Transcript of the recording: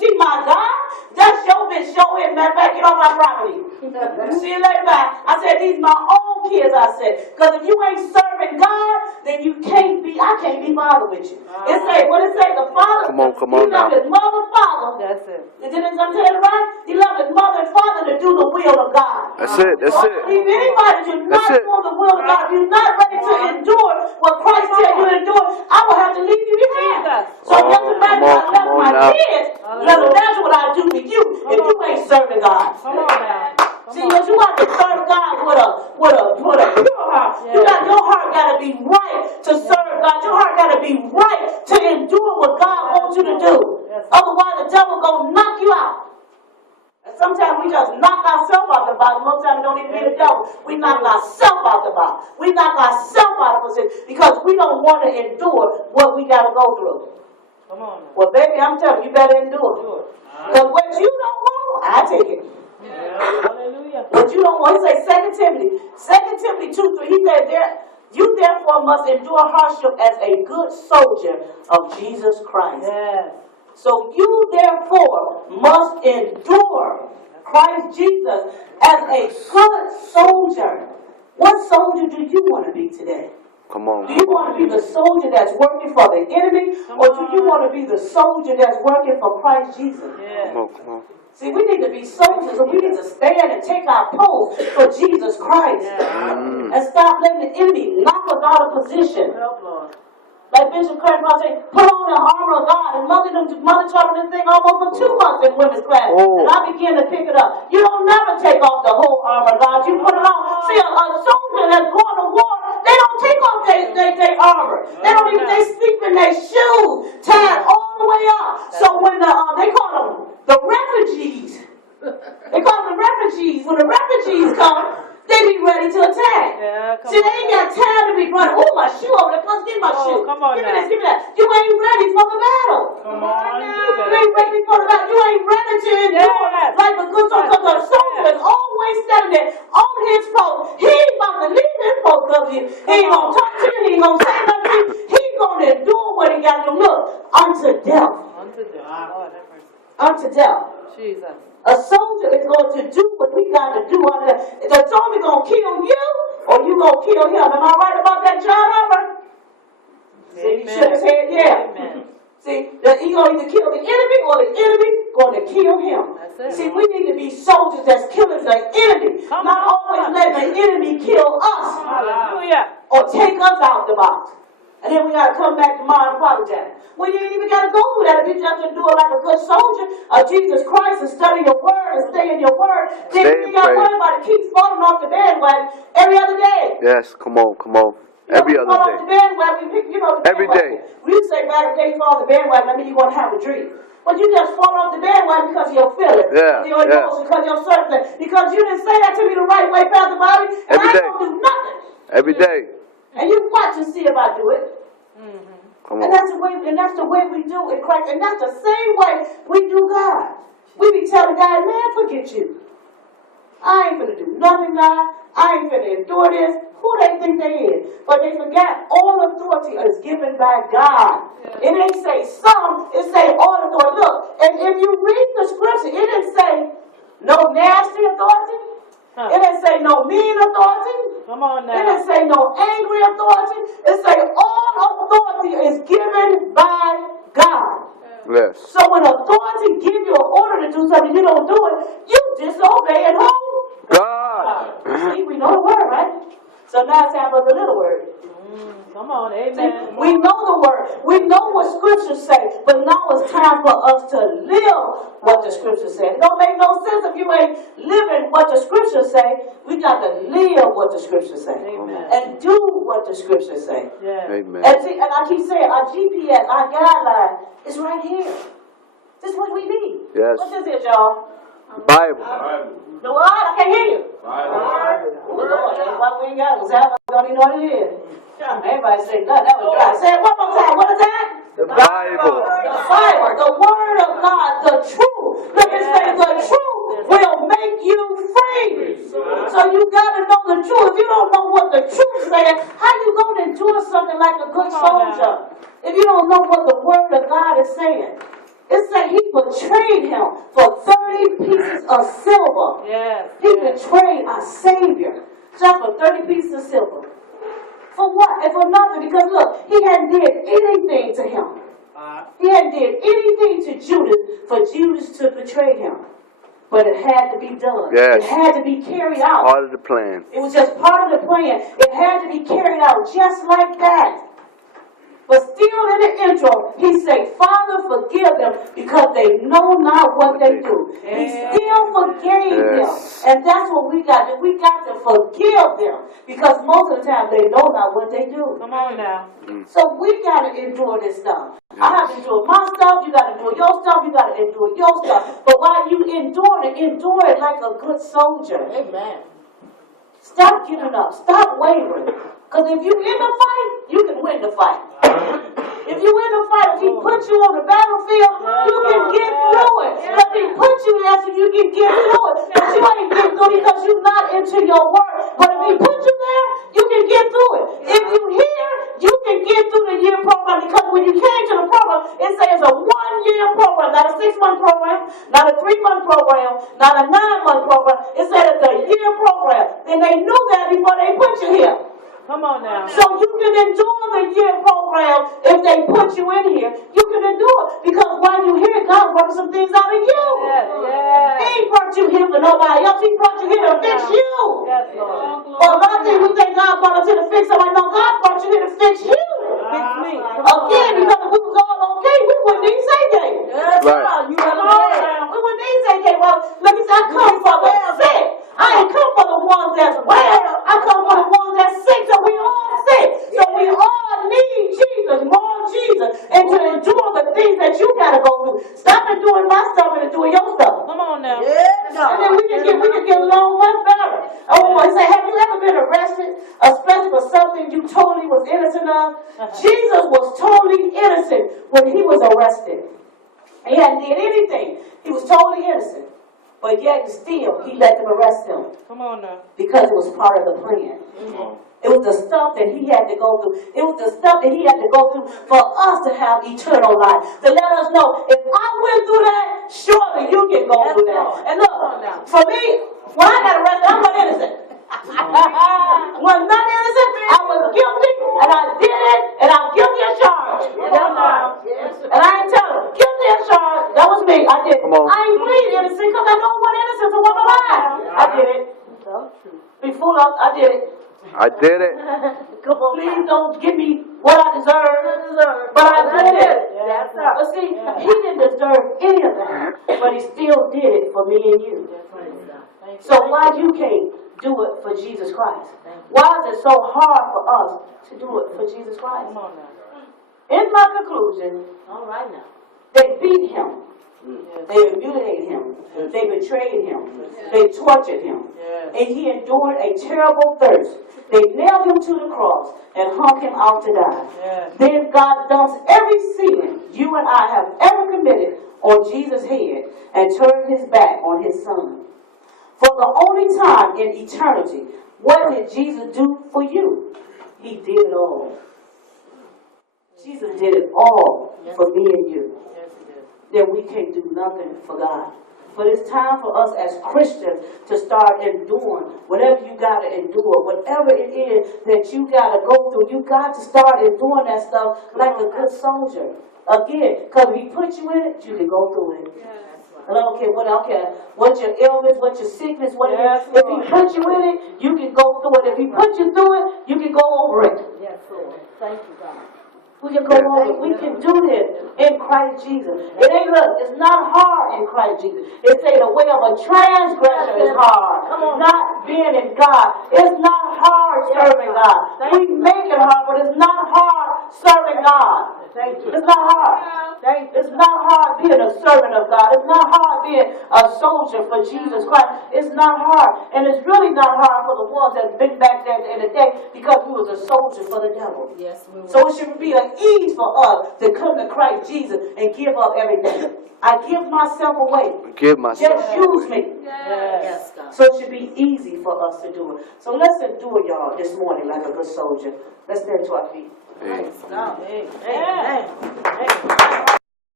she my God? That's your bitch, show him. Matter of fact, get on my property. See you later, bye. I said, these my own kids, I said. Because if you ain't serving God, then you can't be, I can't be bothered with you. It say, what it say? The father, Come on he loved his mother, father. That's it. Didn't I tell you right? He loved his mother and father to do the will of God. That's it. That's So it. if anybody you're not doing the will of God, if you're not ready to endure what Christ said you endure, I will have to leave you behind. So it doesn't matter if I left my kids. It doesn't matter what I do with you if you ain't serving God. Come on now. See, but you have to serve God with a pure heart. Yeah. Your heart got to be right to serve God. Your heart got to be right to endure what God wants you to do. Otherwise, the devil gonna knock you out. And sometimes we just knock ourselves out the box. Most times it don't even be the devil. We knock ourselves out the box. We knock ourselves out of position because we don't want to endure what we got to go through. Come on. Well, baby, I'm telling you, you better endure. Because what you don't want, I take it. Hallelujah. What you don't want, he say 2 Timothy 2:3, he said, you therefore must endure hardship as a good soldier of Jesus Christ. Yes. So you therefore must endure Christ Jesus as a good soldier. What soldier do you want to be today? Come on. Do you want to be the soldier that's working for the enemy? Or do you want to be the soldier that's working for Christ Jesus? Yeah. Come on. See, we need to be soldiers and we need to stand and take our post for Jesus Christ. And stop letting the enemy knock us out of position. Help, Lord. Like Bishop Kurt say, put on the armor of God. And mother taught this thing almost for 2 months in women's class. And I began to pick it up. You don't never take off the whole armor of God. You put it on. See, a soldier that's going to war, they don't take off their armor. They don't even, they sleep in their shoes, tied all the way up. So when they call them the refugees. They call them the refugees. When the refugees come, they be ready to attack. Yeah, see, they ain't got time to be running. Oh, my shoe over there. Plus, give me my shoe. Come on give me this, give me that. You ain't ready for the battle. Come on. You ain't ready for the battle. You ain't ready to endure like a good soldier. Because the soldier is always standing there on his post. He ain't about to leave his post of you. He ain't going to talk to you. He ain't going to say nothing to you. He's going to endure what he got to look unto death. Unto death. Oh, that person. Unto death. Jesus. A soldier is going to do what he got to do. The soldier going to kill you, or you going to kill him. Am I right about that, John Albert? See, he shook his head, yeah. Amen. See, he going to either kill the enemy, or the enemy going to kill him. See, we need to be soldiers that's killing the enemy. Not always letting the enemy kill us. Hallelujah. Or take us out the box. And then we got to come back tomorrow and apologize. Well, you ain't even got to go through that. If you just do it like a good soldier of Jesus Christ and study your word and stay in your word, then you ain't got to worry about it. Keep falling off the bandwagon every other day. Yes, come on. Every other day. Off the bandwagon, Every day. We used to say back in the day, you fall off the bandwagon, I mean you're going to have a dream. But you just fall off the bandwagon because of your feelings, because of your emotions, because of your certain, because you didn't say that to me the right way, Pastor Bobby, and I ain't going to do nothing. Every day. And you watch and see if I do it. Come on. And that's the way we do in Christ. And that's the same way we do God. We be telling God, man, forget you. I ain't gonna do nothing, God. I ain't gonna endure this. Who they think they is? But they forgot all authority is given by God. It ain't say some, it say all authority. Look, and if you read the scripture, it didn't say no nasty authority. It didn't say no mean authority. Come on now. It didn't say no angry authority. It say all authority is given by God. Yes. So when authority give you an order to do something, you don't do it, you disobey and who? God. See, we know the word, right? So now it's time for the little word. Come on, amen. We know the word. We know what scriptures say, but now it's time for us to live what the scriptures say. It don't make no sense if you ain't living what the scriptures say. We got to live what the scriptures say. Amen. And do what the scriptures say. Yeah. Amen. And see, and I keep saying, our GPS, our guideline is right here. This is what we need. Yes. What this is, y'all? Bible. The what? I can't hear you. Oh, Lord, that's why we ain't got it. I don't even know what it is. Everybody say, God, that was dry. Say it one more time. What is that? The Bible. The Bible, the Word of God, the truth. Look, it says the truth will make you free. So you got to know the truth. If you don't know what the truth says, how you going to endure something like a good soldier? If you don't know what the Word of God is saying. It says he betrayed him for 30 pieces of silver. Yes. He betrayed our Savior just for 30 pieces of silver. For what? And for nothing. Because look, he hadn't did anything to him. He hadn't did anything to Judas for Judas to betray him. But it had to be done. Yes. It had to be carried out. Part of the plan. It was just part of the plan. It had to be carried out just like that. But still in the intro, he said, Father, forgive them because they know not what they do. He still forgave them. And that's what we got to do. We got to forgive them because most of the time they know not what they do. Come on now. So we got to endure this stuff. I have to endure my stuff. You got to endure your stuff. You got to endure your stuff. But while you endure it like a good soldier. Amen. Stop giving up. Stop wavering. Because if you in the fight, you can win the fight. If you in the fight, if he put you on the battlefield, you can get through it. Because he put you there so you can get through it. But you ain't getting through it because you're not into your work. But if he put you there, you can get through it. If you here, you can get through the year program. Because when you came to the program, it says a 1-year program, not a 6-month program, not a 3-month program, not a 9-month program. It said it's a year program. And they knew that before they put you here. Come on now. So you can endure the year program if they put you in here. You can endure it because while you're here, God working some things out of you. Yes, yes. He ain't brought you here for nobody else. He brought you here to fix you. Yes, Lord. Well, a lot of things we think God brought us here to fix somebody. No, God brought you here to fix you. Fix me. Again, because if we was all okay, we wouldn't need say gay. Right. You we wouldn't need say gay. Well, look at that. I come for the sick. I ain't come for the ones that's well. I come for the ones that's sick. So we all sick. So we all need Jesus, more Jesus, and to endure the things that you gotta go through. Stop enduring my stuff and enduring your stuff. Come on now. And then we can get along much better. Oh, he said, have you ever been arrested, especially for something you totally was innocent of? Jesus was totally innocent when he was arrested. He hadn't did anything. He was totally innocent. But yet still, he let them arrest him Come on now. because it was part of the plan. It was the stuff that he had to go through. It was the stuff that he had to go through for us to have eternal life. To let us know, if I went through that, surely you can go through that. And look, for me, when I got arrested, I'm not innocent. I was not innocent. I was guilty, and I did it, and I'm guilty as charged. And I ain't telling them, guilty as charged. That was me. I did it. Come on. I ain't plead innocent because I know what innocent, so what am I? I did it. Be fool up, I did it. I did it. Please don't give me what I deserve. But I did it. But see, he didn't deserve any of that. But he still did it for me and you. So why you can't do it for Jesus Christ? Why is it so hard for us to do it for Jesus Christ? Come on now. In my conclusion, they beat him. They mutilated him. They betrayed him. They tortured him. And he endured a terrible thirst. They nailed him to the cross and hung him out to die. Then God dumps every sin you and I have ever committed on Jesus' head and turned his back on his son. For the only time in eternity, what did Jesus do for you? He did it all. Jesus did it all for me and you. Then we can't do nothing for God. But it's time for us as Christians to start enduring whatever you got to endure, whatever it is that you got to go through. You got to start enduring that stuff like a good soldier. Again, because if he put you in it, you can go through it. And I don't care what your illness, what your sickness, what it is. If he put you in it, you can go through it. If he put you through it, you can go over it. Yes, Lord. Thank you, God. We can go over. We can do this in Christ Jesus. It ain't, look, it's not hard in Christ Jesus. It's a the way of a transgressor is hard. Not being in God. It's not hard serving God. We make it hard, but it's not hard serving God. It's not hard. It's not hard being a servant of God. It's not hard being a soldier for Jesus Christ. It's not hard. And it's really not hard for the ones that's been back there in the day because we was a soldier for the devil. Yes, we will. So it should be an ease for us to come to Christ Jesus and give up everything. I give myself away. Give myself Just use me. Yes, God. So it should be easy for us to do it. So let's endure, y'all, this morning like a good soldier. Let's stand to our feet. Amen. Amen. Amen.